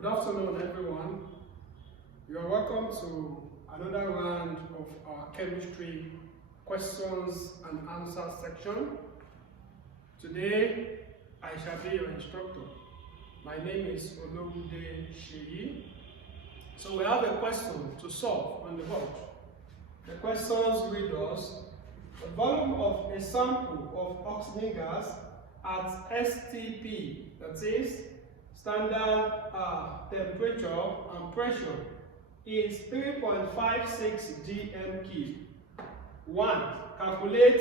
Good afternoon, everyone. You are welcome to another round of our chemistry questions and answers section. Today, I shall be your instructor. My name is Ologude Sheyi. So we have a question to solve on the board. The questions read us: the volume of a sample of oxygen gas at STP, that is standard temperature and pressure, is 3.56 dm³. 1. Calculate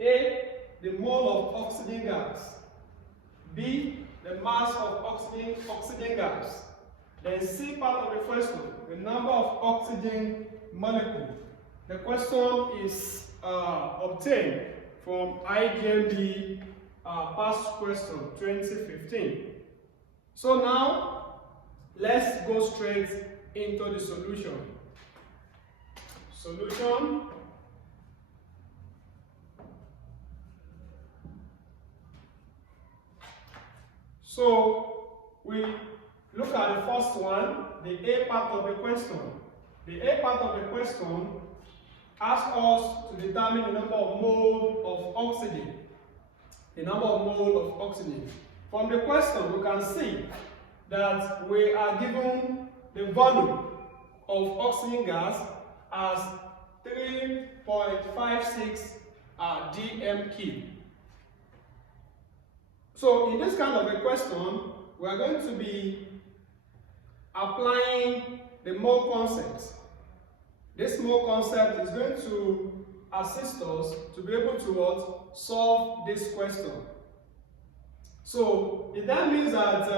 A. The mole of oxygen gas. B. The mass of oxygen gas. Then C part of the question, the number of oxygen molecules. The question is obtained from IGMB past question 2015. So now, let's go straight into the solution. Solution. So we look at the first one, the A part of the question. The A part of the question asks us to determine the number of moles of oxygen. The number of moles of oxygen. From the question, we can see that we are given the volume of oxygen gas as 3.56 dm³. So in this kind of a question, we are going to be applying the mole concept. This mole concept is going to assist us to be able to solve this question. So that means that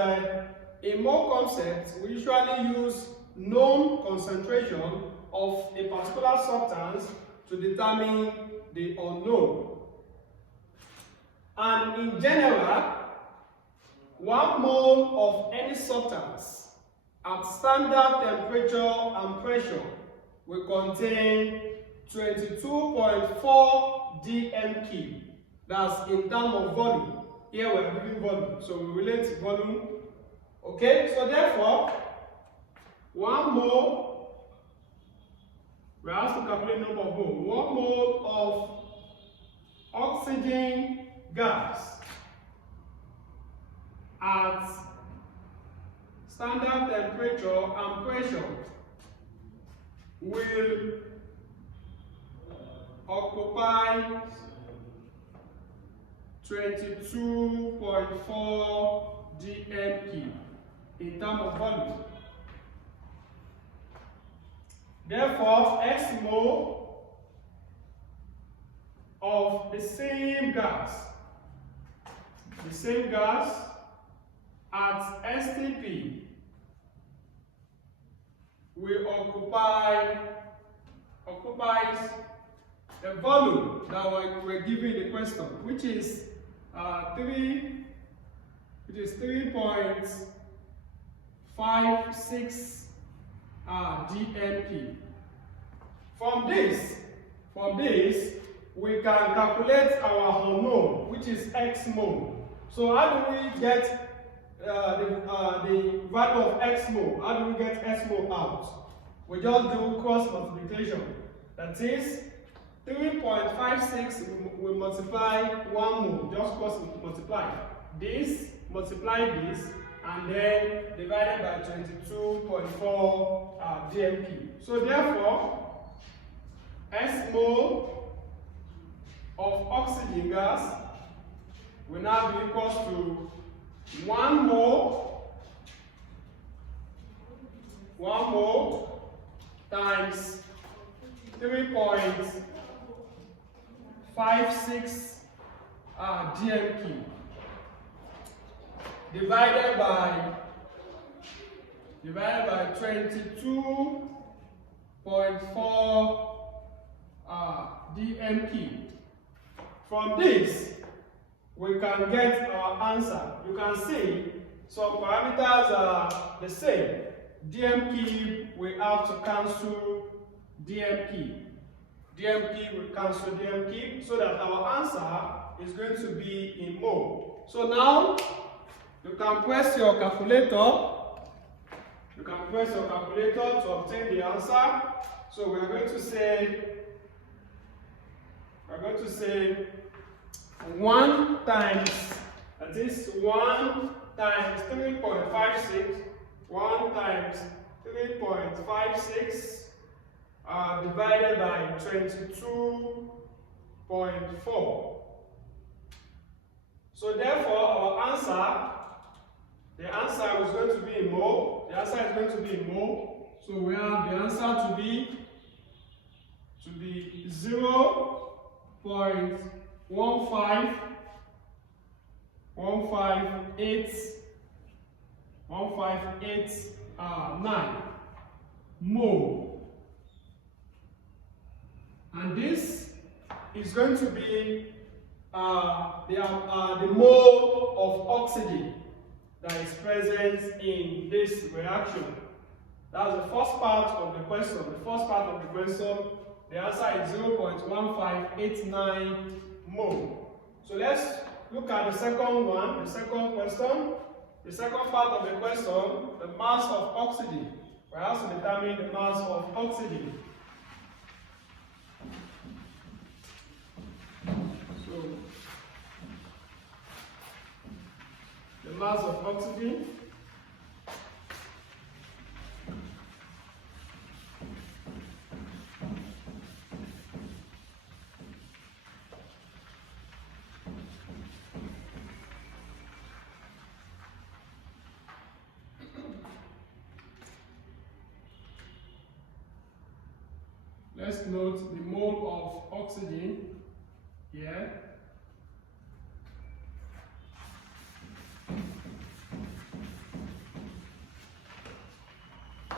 in mole concept, we usually use known concentration of a particular substance to determine the unknown. And in general, 1 mole of any substance at standard temperature and pressure will contain 22.4 dm³. That's in terms of volume. Here we are giving volume, so we relate volume. Okay, so therefore, 1 mole, we have to calculate number of moles. 1 mole of oxygen gas at standard temperature and pressure will occupy 22.4 dm³ in terms of volume. Therefore, X mole of the same gas at STP will occupies the volume that we're given the question, which is 3.56 dm³. From this, we can calculate our unknown, which is X mole. So how do we get the value of X mole? How do we get X mole out? We just do cross multiplication. That is 3.56 will multiply 1 mole. Just cross multiply. This multiply this and then divided by 22.4 dm³. So therefore, S mole of oxygen gas will now be equal to 1 mole times 3.56 dm³ divided by 22.4 dm³. From this, we can get our answer. You can see some parameters are the same. dm³ we have to cancel dm³. dm³ will cancel dm³, so that our answer is going to be in mole. So now, you can press your calculator You can press your calculator to obtain the answer. So we are going to say 1 times, that is 1 times 3.56, 1 times 3.56 divided by 22.4. So therefore our answer, the answer is going to be in mole. The answer is going to be in mole. So we have the answer to be 0.158 9 mole. And this is going to be the mole of oxygen that is present in this reaction. That's the first part of the question. The first part of the question, the answer is 0.1589 mole. So let's look at the second one, the second question. The second part of the question, the mass of oxygen. We have to determine the mass of oxygen. So, the mass of oxygen let's note the mole of oxygen here.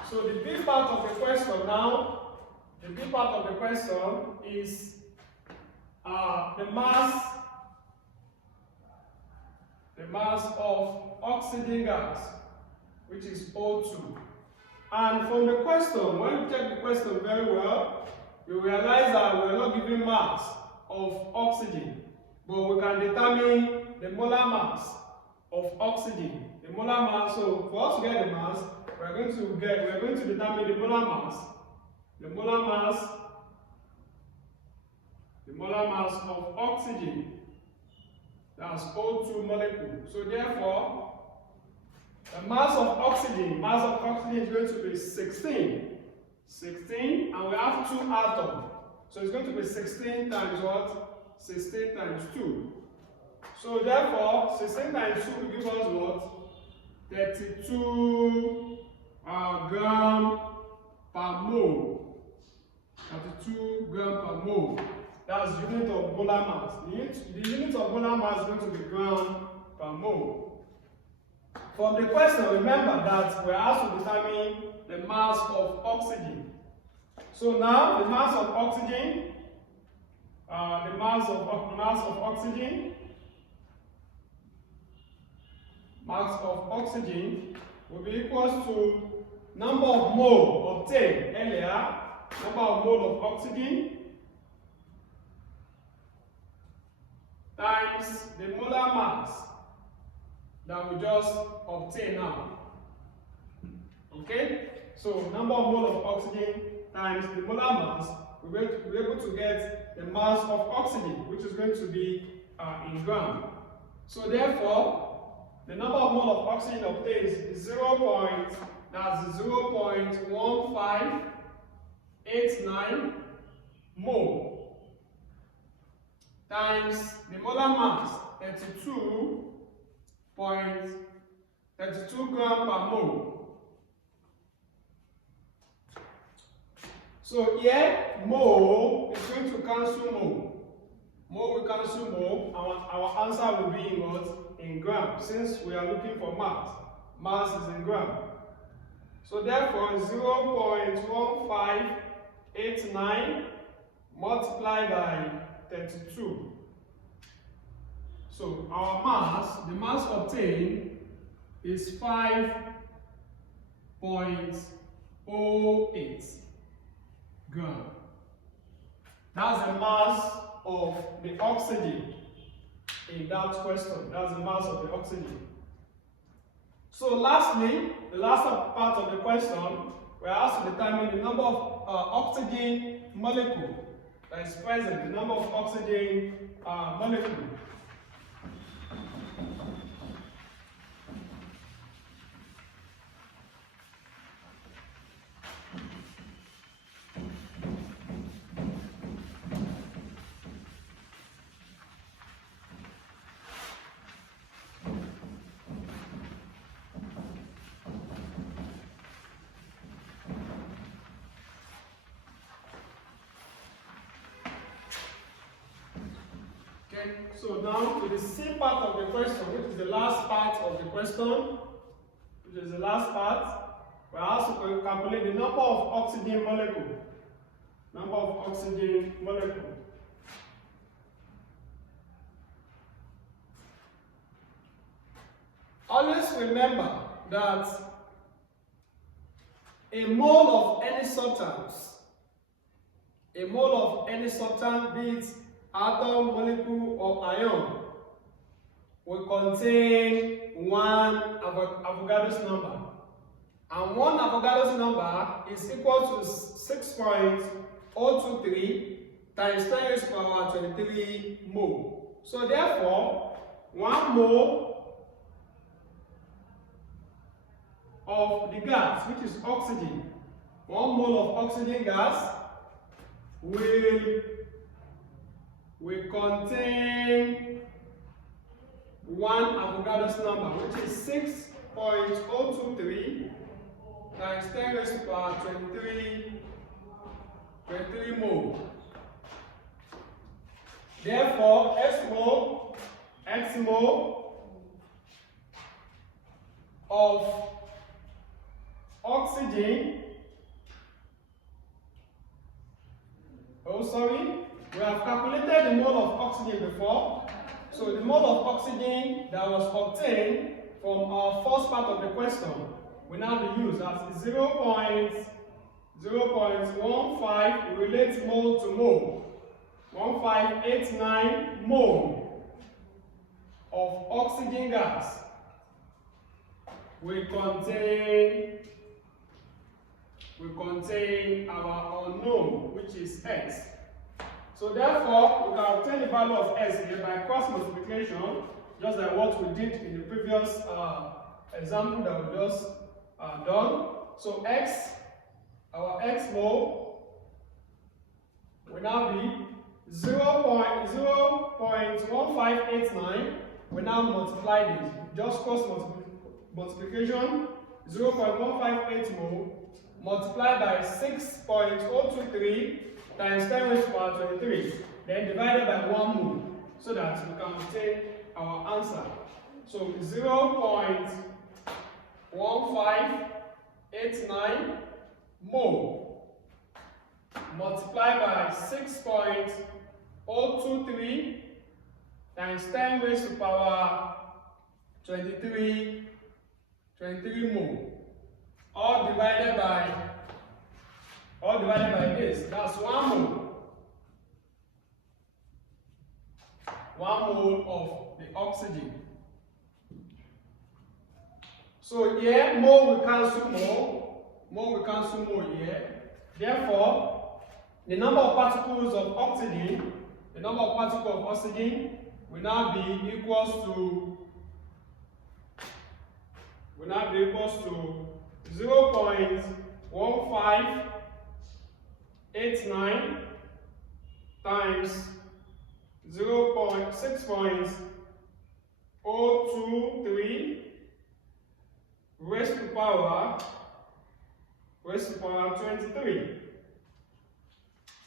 So the big part of the question now, the big part of the question is the mass of oxygen gas, which is O2. And from the question, when you check the question very well, you realize that we are not given mass of oxygen, but we can determine the molar mass of oxygen. The molar mass, so for us to get the mass, we are going to determine the molar mass. The molar mass of oxygen. That's O2 molecule. So therefore, the mass of oxygen is going to be 16. 16, and we have 2 atoms. So it's going to be 16 times what? 16 times 2. So therefore, 16 times 2 will give us what? 32 gram per mole. 32 gram per mole. That's the unit of molar mass. The unit of molar mass is going to be gram per mole. From the question, remember that we're asked to determine the mass of oxygen. So now the mass of oxygen, mass of oxygen will be equal to number of mole obtained earlier, number of mole of oxygen times the molar mass that we just obtained now. Okay? So number of mole of oxygen times the molar mass, we're able to get the mass of oxygen, which is going to be in gram. So therefore, the number of mole of oxygen obtained is 0.1589 mole times the molar mass 32 gram per mole. So here, mole is going to cancel mole. Mole will cancel mole. Our answer will be in what? In gram, since we are looking for mass. Mass is in gram. So therefore, 0.1589 multiplied by 32. So our mass, the mass obtained is 5.08 gram. That's the mass of the oxygen in that question. That's the mass of the oxygen. So lastly, the last part of the question, we are asked to determine the number of oxygen molecule that is present, the number of oxygen molecule. Okay, so now to the C part of the question, which is the last part of the question, which is the last part, we are asked to calculate the number of oxygen molecule. Number of oxygen molecule. Always remember that a mole of any substance, be it atom, molecule, or ion, will contain one Avogadro's number. And one Avogadro's number is equal to 6.023 times 10 raised to the power 23 mole. So therefore, 1 mole of the gas, which is oxygen, 1 mole of oxygen gas will contain 1 Avogadro's number, which is 6.023 times 10 raised to the power 23 mole. Therefore, X mole of oxygen, we have calculated the mole of oxygen before. So the mole of oxygen that was obtained from our first part of the question will now be used as 0.015 relates mole to mole. 1589 mole of oxygen gas will contain our unknown, which is X. So therefore, we can obtain the value of X here by cross multiplication, just like what we did in the previous example that we just done. So X, our X mole, will now be 0.1589. We now multiply this. Just cross multiplication, 0.158 mole multiplied by 6.023 times 10 raised to the power 23, then divided by 1 mole, so that we can obtain our answer. So 0.1589 mole multiplied by 6.023 times 10 raised to the power 23 mole, all divided by this. That's 1 mole. 1 mole of the oxygen. So here, mole will cancel mole. Mole will cancel mole here. Therefore, the number of particles of oxygen, will now be equals to 0.1589 times 0.6.023 raised to the power 23.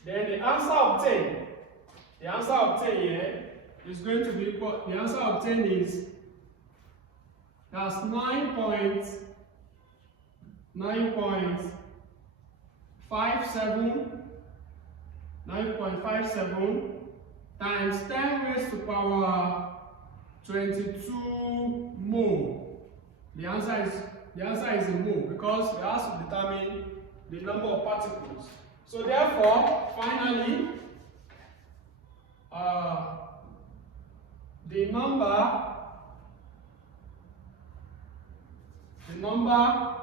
Then the answer obtained here is going to be equal. The answer obtained is that's 9.57 times 10 raised to the power 22 mole. The answer is a mole because we have to determine the number of particles. So therefore, finally, the number the number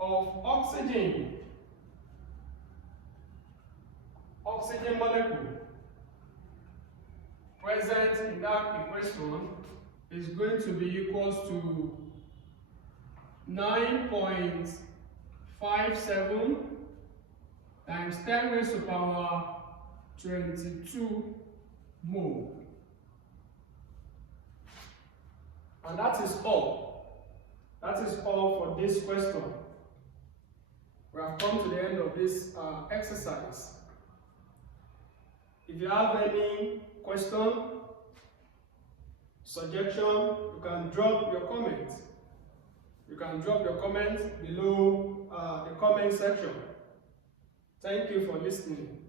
of oxygen molecule present in that equation is going to be equals to 9.57 times 10 raised to power 22 mole. And that is all. That is all for this question. We have come to the end of this exercise. If you have any question, suggestion, you can drop your comments. You can drop your comments below the comment section. Thank you for listening.